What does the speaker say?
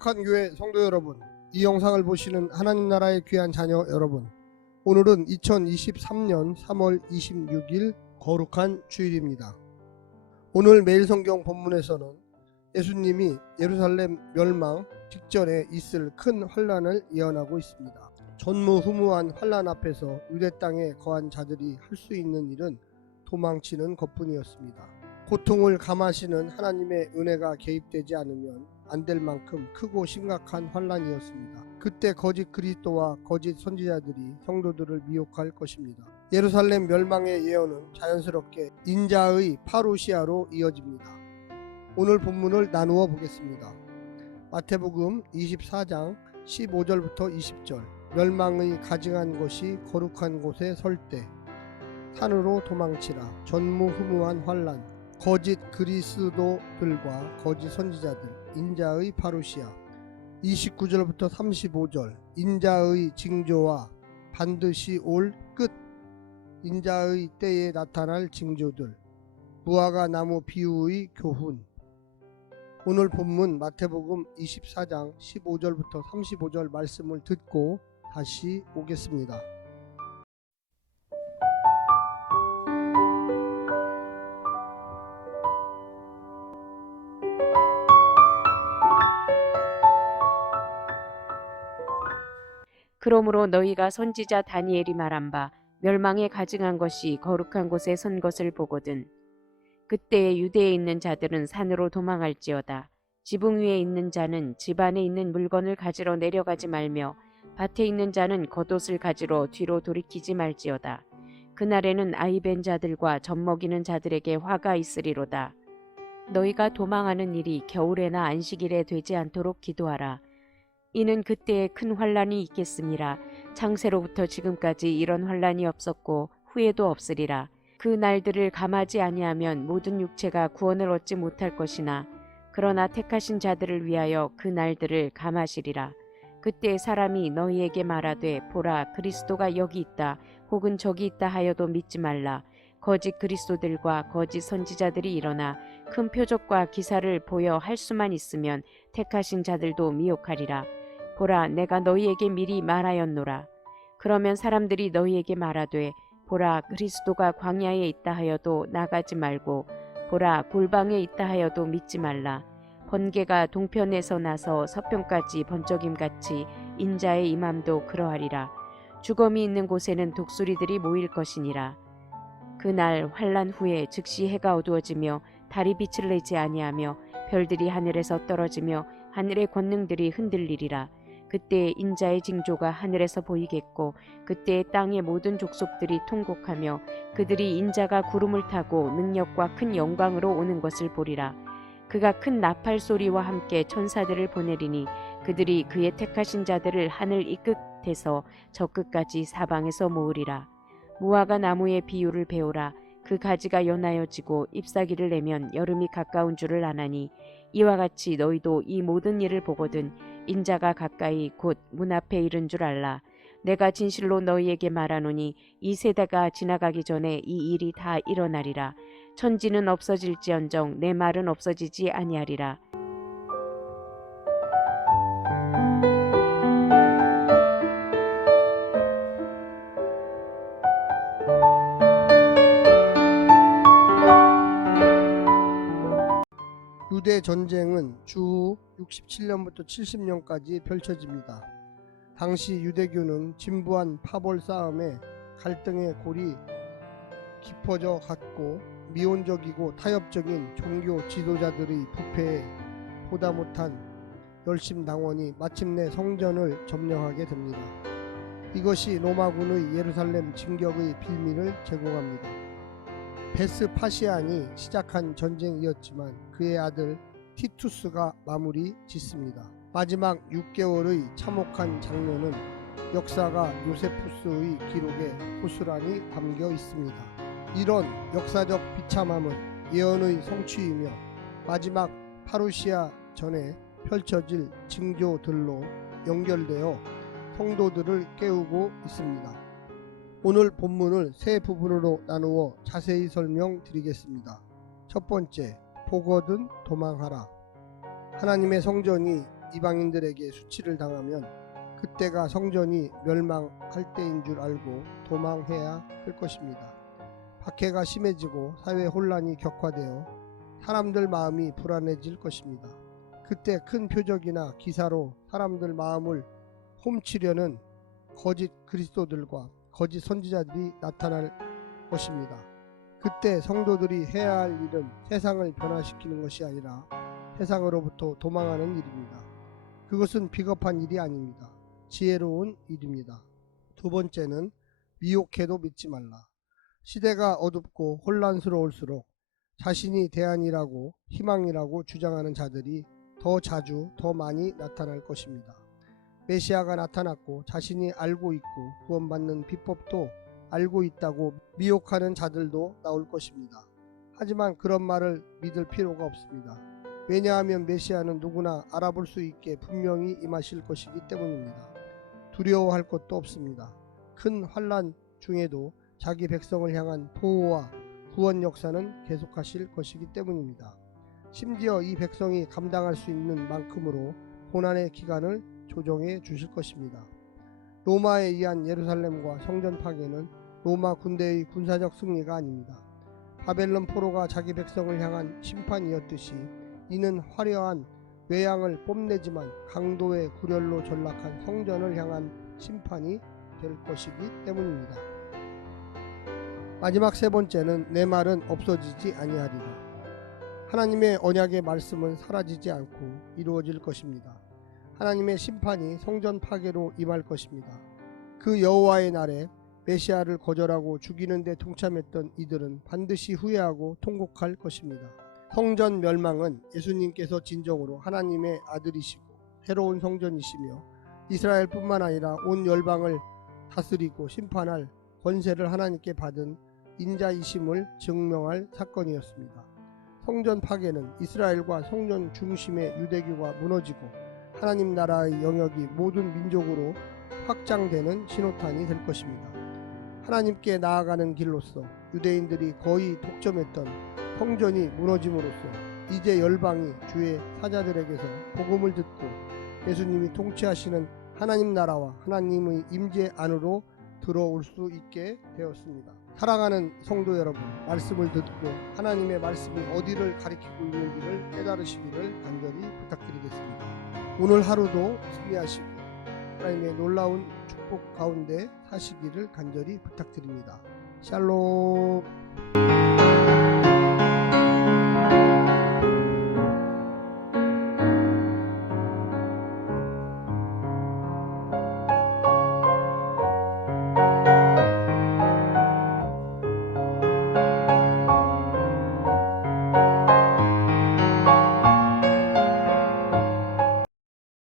거룩한 교회 성도 여러분, 이 영상을 보시는 하나님 나라의 귀한 자녀 여러분, 오늘은 2023년 3월 26일 거룩한 주일입니다. 오늘 매일 성경 본문에서는 예수님이 예루살렘 멸망 직전에 있을 큰 환란을 예언하고 있습니다. 전무후무한 환란 앞에서 유대 땅에 거한 자들이 할 수 있는 일은 도망치는 것뿐이었습니다. 고통을 감하시는 하나님의 은혜가 개입되지 않으면 안 될 만큼 크고 심각한 환란이었습니다. 그때 거짓 그리스도와 거짓 선지자들이 성도들을 미혹할 것입니다. 예루살렘 멸망의 예언은 자연스럽게 인자의 파루시아로 이어집니다. 오늘 본문을 나누어 보겠습니다. 마태복음 24장 15절부터 20절. 멸망의 가증한 것이 거룩한 곳에 설 때 산으로 도망치라. 전무후무한 환란, 거짓 그리스도들과 거짓 선지자들, 인자의 파루시아. 29절부터 35절. 인자의 징조와 반드시 올 끝, 인자의 때에 나타날 징조들, 무화과 나무 비유의 교훈. 오늘 본문 마태복음 24장 15절부터 35절 말씀을 듣고 다시 오겠습니다. 그러므로 너희가 선지자 다니엘이 말한 바 멸망에 가증한 것이 거룩한 곳에 선 것을 보거든. 그때에 유대에 있는 자들은 산으로 도망할지어다. 지붕 위에 있는 자는 집 안에 있는 물건을 가지러 내려가지 말며 밭에 있는 자는 겉옷을 가지러 뒤로 돌이키지 말지어다. 그날에는 아이 벤 자들과 젖 먹이는 자들에게 화가 있으리로다. 너희가 도망하는 일이 겨울에나 안식일에 되지 않도록 기도하라. 이는 그때에 큰 환란이 있겠음이라. 창세로부터 지금까지 이런 환란이 없었고 후에도 없으리라. 그 날들을 감하지 아니하면 모든 육체가 구원을 얻지 못할 것이나 그러나 택하신 자들을 위하여 그 날들을 감하시리라. 그때 사람이 너희에게 말하되 보라 그리스도가 여기 있다 혹은 저기 있다 하여도 믿지 말라. 거짓 그리스도들과 거짓 선지자들이 일어나 큰 표적과 기사를 보여 할 수만 있으면 택하신 자들도 미혹하리라. 보라 내가 너희에게 미리 말하였노라. 그러면 사람들이 너희에게 말하되 보라 그리스도가 광야에 있다 하여도 나가지 말고 보라 골방에 있다 하여도 믿지 말라. 번개가 동편에서 나서 서편까지 번쩍임같이 인자의 임함도 그러하리라. 주검이 있는 곳에는 독수리들이 모일 것이니라. 그날 환란 후에 즉시 해가 어두워지며 달이 빛을 내지 아니하며 별들이 하늘에서 떨어지며 하늘의 권능들이 흔들리리라. 그때 인자의 징조가 하늘에서 보이겠고 그때 땅의 모든 족속들이 통곡하며 그들이 인자가 구름을 타고 능력과 큰 영광으로 오는 것을 보리라. 그가 큰 나팔 소리와 함께 천사들을 보내리니 그들이 그의 택하신 자들을 하늘 이 끝에서 저 끝까지 사방에서 모으리라. 무화과 나무의 비유를 배우라. 그 가지가 연하여지고 잎사귀를 내면 여름이 가까운 줄을 아나니 이와 같이 너희도 이 모든 일을 보거든 인자가 가까이 곧 문 앞에 이른 줄 알라. 내가 진실로 너희에게 말하노니 이 세대가 지나가기 전에 이 일이 다 일어나리라. 천지는 없어질지언정 내 말은 없어지지 아니하리라. 유대 전쟁은 주후 67년부터 70년까지 펼쳐집니다. 당시 유대교는 진부한 파벌 싸움에 갈등의 골이 깊어져 갔고 미온적이고 타협적인 종교 지도자들의 부패에 보다 못한 열심당원이 마침내 성전을 점령하게 됩니다. 이것이 로마군의 예루살렘 진격의 빌미를 제공합니다. 베스파시안이 시작한 전쟁이었지만 그의 아들 티투스가 마무리 짓습니다. 마지막 6개월의 참혹한 장면은 역사가 요세푸스의 기록에 고스란히 담겨 있습니다. 이런 역사적 비참함은 예언의 성취이며 마지막 파루시아 전에 펼쳐질 징조들로 연결되어 성도들을 깨우고 있습니다. 오늘 본문을 세 부분으로 나누어 자세히 설명드리겠습니다. 첫 번째, 보거든 도망하라. 하나님의 성전이 이방인들에게 수치를 당하면 그때가 성전이 멸망할 때인 줄 알고 도망해야 할 것입니다. 박해가 심해지고 사회 혼란이 격화되어 사람들 마음이 불안해질 것입니다. 그때 큰 표적이나 기사로 사람들 마음을 훔치려는 거짓 그리스도들과 거짓 선지자들이 나타날 것입니다. 그때 성도들이 해야 할 일은 세상을 변화시키는 것이 아니라 세상으로부터 도망하는 일입니다. 그것은 비겁한 일이 아닙니다. 지혜로운 일입니다. 두 번째는 미혹해도 믿지 말라. 시대가 어둡고 혼란스러울수록 자신이 대안이라고 희망이라고 주장하는 자들이 더 자주 더 많이 나타날 것입니다. 메시아가 나타났고 자신이 알고 있고 구원받는 비법도 알고 있다고 미혹하는 자들도 나올 것입니다. 하지만 그런 말을 믿을 필요가 없습니다. 왜냐하면 메시아는 누구나 알아볼 수 있게 분명히 임하실 것이기 때문입니다. 두려워할 것도 없습니다. 큰 환난 중에도 자기 백성을 향한 보호와 구원 역사는 계속하실 것이기 때문입니다. 심지어 이 백성이 감당할 수 있는 만큼으로 고난의 기간을 조정해 주실 것입니다. 로마에 의한 예루살렘과 성전 파괴는 로마 군대의 군사적 승리가 아닙니다. 바벨론 포로가 자기 백성을 향한 심판이었듯이 이는 화려한 외양을 뽐내지만 강도의 굴혈로 전락한 성전을 향한 심판이 될 것이기 때문입니다. 마지막 세 번째는 내 말은 없어지지 아니하리라. 하나님의 언약의 말씀은 사라지지 않고 이루어질 것입니다. 하나님의 심판이 성전 파괴로 임할 것입니다. 그 여호와의 날에 메시아를 거절하고 죽이는 데 동참했던 이들은 반드시 후회하고 통곡할 것입니다. 성전 멸망은 예수님께서 진정으로 하나님의 아들이시고 새로운 성전이시며 이스라엘뿐만 아니라 온 열방을 다스리고 심판할 권세를 하나님께 받은 인자이심을 증명할 사건이었습니다. 성전 파괴는 이스라엘과 성전 중심의 유대교가 무너지고 하나님 나라의 영역이 모든 민족으로 확장되는 신호탄이 될 것입니다. 하나님께 나아가는 길로서 유대인들이 거의 독점했던 성전이 무너짐으로써 이제 열방이 주의 사자들에게서 복음을 듣고 예수님이 통치하시는 하나님 나라와 하나님의 임재 안으로 들어올 수 있게 되었습니다. 사랑하는 성도 여러분, 말씀을 듣고 하나님의 말씀이 어디를 가리키고 있는지를 깨달으시기를 간절히 부탁드리겠습니다. 오늘 하루도 승리하시고 하나님의 놀라운 축복 가운데 사시기를 간절히 부탁드립니다. 샬롬.